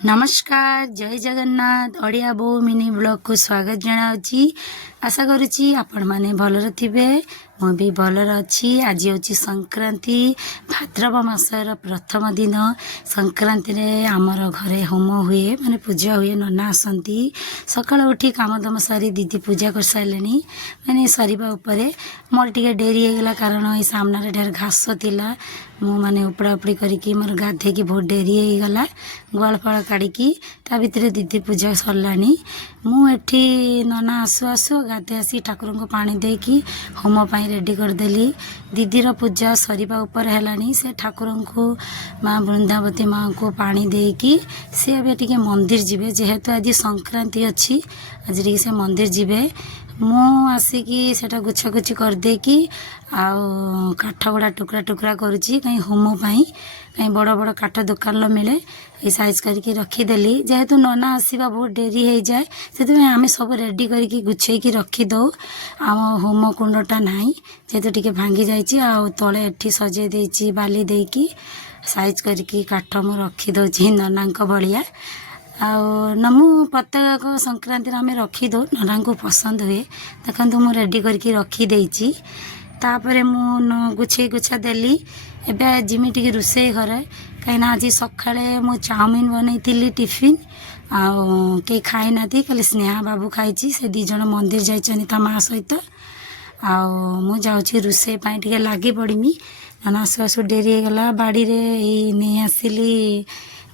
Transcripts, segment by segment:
नमस्कार जय जगन्नाथ ओडिया बो मिनी ब्लॉग को स्वागत जनावची। आशा करुच्ची आपण माने भलर थिबे। मु भी भलर अच्छी। आज होची संक्रांति भाद्रव मासर प्रथम दिन। संक्रांति रे आमर घरे होम हुए माने पूजा हुए। नना आसंती सकाळ उठी कामदाम सारी दीदी पूजा कर साइलेनी माने सरीबा उपरे मोर टिके डेरी हे गेला कारण ए सामना रे ढेर घास थिला। मु माने उपड़ा उपड़ी करिकी मोर गाधे की बहुत डेरी हे गला। गुआल फळ काढिकी ता भितरे दीदी पूजा सरलानी। मु एठी नना आसु आसु गाधे आसी ठाकुर को पानी देकी होम पाई रेडी कर देली। दीदीर पूजा सरीबा ऊपर हेलानी। से ठाकुर को माँ वृंदावती माँ को पानी देकी से अबे टिके मंदिर जिबे। जेहेतु आज संक्रांति अच्छी आज टिके से मंदिर जिबे। मु आसिकी सेटा गुच्छा गुच्छी कर देकी आउ काठ गुड़ा टुकड़ा टुकड़ा करुची कहीं होम पाई कहीं बड़ बड़ काठ दुकान लो मिले ये साइज करके रखीदेली। जेहेतु नना आसवा बहुत डेरी हो जाए से आम सब रेडी करके गुछेकी रखीदौ। आम होम कुंडटा नाई जेहेतु टिके भांगी जाइए आ तले एठी सजे देइची बाली देकी साइज करके काठ मु रखीदौची नना भलिया। नमु प्रत्येक संक्रांति आम रखीदौ नना को पसंद हुए। देखो मु रेडी करके रखीदेची तापर मु गुछे गुछा देली। एबे जिमी टिके रुसे घरे कहीं आज सकाळे मु चाउमिन बनई टिफिन के खाई ना खाली स्नेहा बाबू खाई। से दी जन मंदिर जाइछनी ता माँ सहित मु जाऊँगी रुसे टिके लगी पड़मी। नना आसु आसु डेरी हो गला। बाड़ी रे नहीं आसिली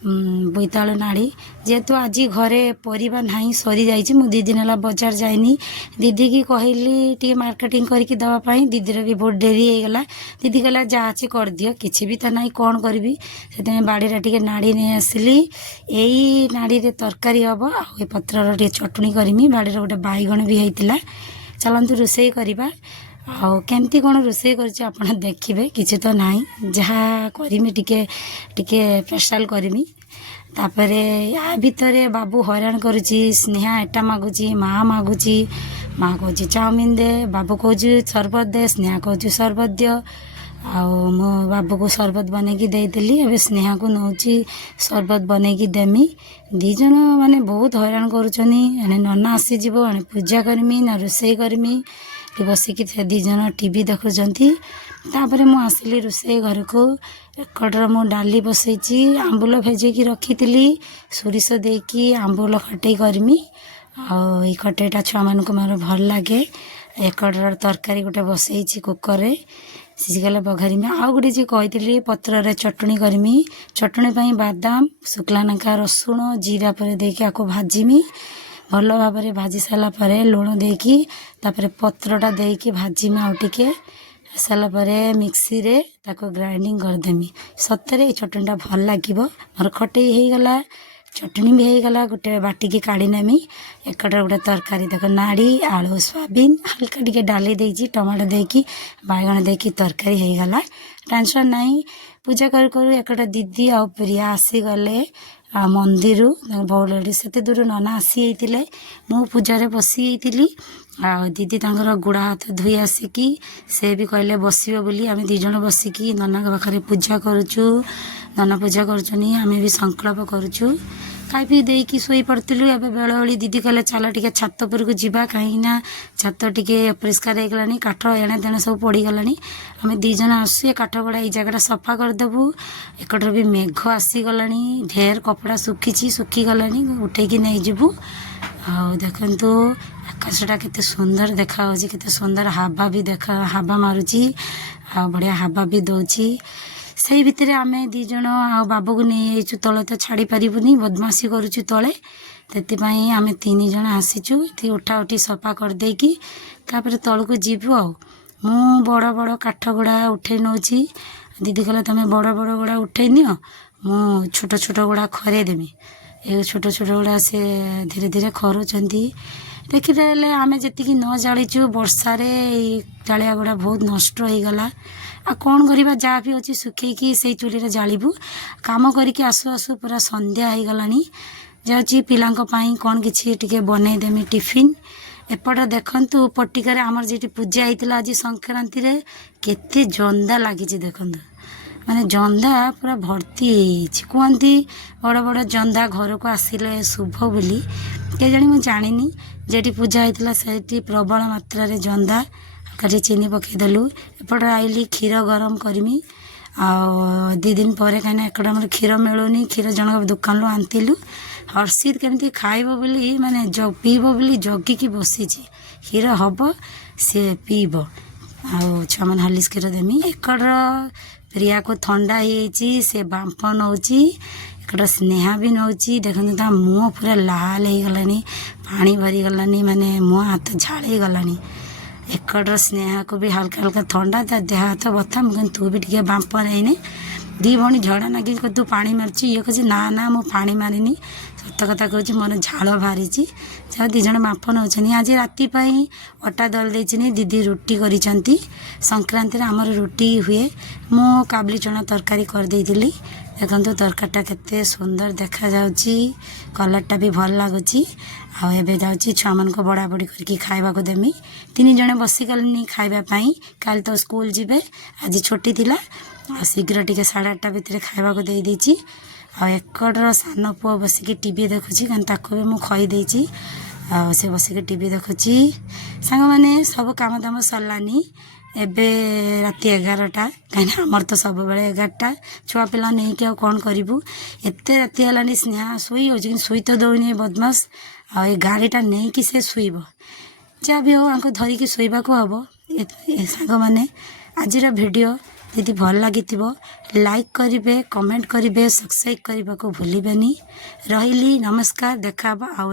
बोईतालु नाड़ी जेहेतु आज घरे परिबा नहीं सरी जाइए। मु 2 दिन है बजार जाइनी। दीदी की कहली टी मार्केटिंग करके दवापाई। दीदीर भी बहुत डेरी हो गला। दीदी कहला जहाँ अच्छी कर दियो किसी भी तो नहीं कौन करी से बाड़ी टे नाड़ी नहीं आसिली। यही नाड़ी रे तरकारी हम आ पत्र टे चटनी करमी। बाड़ी गोटे बैगण भी होता। चलतु रोषे करवा केमती कौन रोषे कर देखिए किसी तो नहीं जहाँ करमी टिके टिके स्पेशल करमी। तापर या भितर बाबू हैरान करुच्ची। स्नेहा एटा मागुची माँ मागुची माँ कह चाउमिन दे बाबू कह सरबत दे स्नेहा कह सरबत दियो मो बाबू को सरबत बनैकी देदेली। एवं स्नेहा को नौची सरबत बनैकी देमी। दीज माने बहुत हैरान करुचनी। एने नना आसीज एने पूजा करमी ना रोषे करमी बसिकी दी जन टीवी देखुंती। तापर मु आसिली रोषे घर को एकटर मु डाली बसैची आंबुल भेजेकी रखी सोरिष देकी आंबुल खटे करमी आई खटेटा छुआ मान मोर भल लगे। एकटर तरकारी गोटे बसैची कुकर रे सीझीगला बघारी में आउ गोटे जी कही पत्र रे चटनी करमी। चटनी पाई बादाम शुक्ला लंका रसुण जीरा पर देकी आको भाजीमी भल भाव में भाजी सारा पर लुण देकी तापर पत्रटा देकी भाजीमी आउ टिके सारापर मिक्सी रे ताको ग्राइंडिंग करदेमी। सतरे चटनीटा भल लगे मोर खटई हो गला। चटनी भी हो गला गोटे बाटिकी काढ़ी नेमी। एकटर गोटे तरकारी देख नाड़ी आलू सोयाबीन हल्का टिके डाली देची टमाटो देकी बैगण देकी तरकारी हो गला। टेंशन नहीं पूजा करू करू एकटा दीदी आ प्रिया आसीगले मंदिर बौलडी से दूर नना आसी जाते। मु पूजा बसी जाइली दीदी तांकर गुड़ा हाथ धोई आसिकी से भी कहले बसिबो बोली आम 2 जन बसिकी नना पाखे पूजा करुचु। नना पूजा करुचनी आम भी संकल्प करुचु। खाई पी देकी शोई पड़िलु। एवं बेलि दीदी कहले चल टिके छात उपरको जीवा कहीं छात टिके अपरिष्कार हो गलानी काठ एणे तेणे सब पड़गलानी। आम 2 जन आसु काठ गुड़ा ये जगह सफा करदेबू। एकटर भी मेघ आसीगला ढेर कपड़ा सुखी सुखीगलानी उठेकी नहीं जीवु। देखु आकाशटा केते सुंदर देखा केते सुंदर हावा भी देखा हावा मारुची बढ़िया हावा भी दौची। से भितर आम 2 जन आ बाबू को नहीं आईचु तले तो छाड़ी पारिबुनी बदमाशी करुचु तले तेपाई आम 3 जन आसीचु। ये उठा उठी सफा कर देकी तापर तलको जीवु। मु बड़ बड़ काठ गुड़ा उठे नौची। दीदी कहला तुम बड़ बड़ गुड़ा उठे नियो मु छोट छोट गुड़ा खरे देमी। ये छोट छोट गुड़ा से धीरे धीरे खरुचंती। देखिदेले आम जी न जाचु वर्षारे जालिया गुड़ा बहुत नष्ट हो गला। आ कौन करवा जहाँ भी अच्छी सुखी से चूली रे जालिबू। काम करके आसु आसु पूरा संध्या हो गलानी। जाऊँगी पिला कौन किसी टिके बनईदेमी टिफिन। एपटे देखु पट्टिकार आमर जी पूजा होता आज संक्रांति रे केते जंदा लगी देखु ମାନେ ଜନ୍ଦା ପୁରା ଭର୍ତ୍ତି ହେଇଯାଇଛି। କୁହନ୍ତି ବଡ଼ ବଡ଼ ଜନ୍ଦା ଘରକୁ ଆସିଲେ ଶୁଭ ବୋଲି, କେଜାଣି ମୁଁ ଜାଣିନି। ଯେଠି ପୂଜା ହେଇଥିଲା ସେଇଠି ପ୍ରବଳ ମାତ୍ରାରେ ଜନ୍ଦା। କାଲି ଚିନି ପକାଇଦେଲୁ। ଏପଟେ ଆଇଲି କ୍ଷୀର ଗରମ କରିମି ଆଉ 2 ଦିନ ପରେ, କାହିଁକିନା ଏକଟେ ଆମର କ୍ଷୀର ମିଳୁନି। କ୍ଷୀର ଜଣକ ଦୋକାନରୁ ଆଣିଥିଲୁ। ହର୍ଷିତ କେମିତି ଖାଇବ ବୋଲି ମାନେ ପିଇବ ବୋଲି ଜଗିକି ବସିଛି। କ୍ଷୀର ହବ ସେ ପିଇବ ଆଉ ଛୁଆମାନେ ହର୍ଲିକ୍ସ କ୍ଷୀର ଦେମି। ଏକଡ଼ର ପ୍ରିୟାକୁ ଥଣ୍ଡା ହେଇଯାଇଛି, ସେ ବାମ୍ଫ ନେଉଛି। ଏକଡ଼ ସ୍ନେହା ବି ନେଉଛି। ଦେଖନ୍ତୁ ତା ମୁହଁ ପୁରା ଲାଲ ହେଇଗଲାଣି, ପାଣି ଭରିଗଲାଣି, ମାନେ ମୁହଁ ହାତ ଝାଳ ହେଇଗଲାଣି। ଏକଡ଼ର ସ୍ନେହାକୁ ବି ହାଲକା ହାଲକା ଥଣ୍ଡା, ତା ଦେହ ହାତ ବଥା। ମୁଁ କିନ୍ତୁ ତୁ ବି ଟିକେ ବାମ୍ଫ ନେଇନେ। 2 ଭଉଣୀ ଝଗଡ଼ା ନାଗିକି ତୁ ପାଣି ମାରିଛୁ, ଇଏ କହୁଛି ନା ନା ମୁଁ ପାଣି ମାରିନି, ସତ କଥା କହୁଛି ମୋର ଝାଳ ବାହାରିଛି। ଯାହା 2 ଜଣ ବାମ୍ଫ ନେଉଛନ୍ତି। ଆଜି ରାତି ପାଇଁ ଅଟା ଦଳି ଦେଇച്ചിନି। ଦିଦି ରୁଟି କରିଛନ୍ତି। ସଂକ୍ରାନ୍ତିରେ ଆମର ରୁଟି ହୁଏ। ମୁଁ କାବୁଲି ଚଣା ତରକାରୀ କରିଦେଇଥିଲି। ଦେଖନ୍ତୁ ତରକାରୀଟା କେତେ ସୁନ୍ଦର ଦେଖାଯାଉଛି, କଲର୍ଟା ବି ଭଲ ଲାଗୁଛି। ଆଉ ଏବେ ଯାଉଛି ଛୁଆମାନଙ୍କୁ ବଢ଼ାବଢ଼ି କରିକି ଖାଇବାକୁ ଦେମି। 3 ଜଣ ବସିଗଲେଣି ଖାଇବା ପାଇଁ। କାଲି ତ ସ୍କୁଲ ଯିବେ, ଆଜି ଛୁଟି ଥିଲା। ଆଉ ଶୀଘ୍ର ଟିକେ 8:30 ଭିତରେ ଖାଇବାକୁ ଦେଇଦେଇଛି। ଆଉ ଏକଡ଼ର ସାନ ପୁଅ ବସିକି ଟିଭି ଦେଖୁଛି, କାରଣ ତାକୁ ବି ମୁଁ ଖଇ ଦେଇଛି। ଆଉ ସେ ବସିକି ଟିଭି ଦେଖୁଛି। ସାଙ୍ଗମାନେ ସବୁ କାମ ଦାମ ସରିଲାନି। ଏବେ ରାତି 11ଟା, କାହିଁକିନା ଆମର ତ ସବୁବେଳେ 11ଟା। ଛୁଆ ପିଲା ନେଇକି ଆଉ କ'ଣ କରିବୁ। ଏତେ ରାତି ହେଲାନି। ସ୍ନେହା ଶୋଇଯାଉଛି କିନ୍ତୁ ଶୋଇ ତ ଦେଉନି ବଦମାସ। ଆଉ ଏ ଗାଡ଼ିଟା ନେଇକି ସେ ଶୋଇବ। ଯାହା ବି ହଉ ଆଙ୍କୁ ଧରିକି ଶୋଇବାକୁ ହେବ। ସାଙ୍ଗମାନେ ଆଜିର ଭିଡ଼ିଓ ଯଦି ଭଲ ଲାଗିଥିବ ଲାଇକ୍ କରିବେ, କମେଣ୍ଟ କରିବେ, ସବସ୍କ୍ରାଇବ୍ କରିବାକୁ ଭୁଲିବେନି। ରହିଲି, ନମସ୍କାର। ଦେଖା ହେବ ଆଉ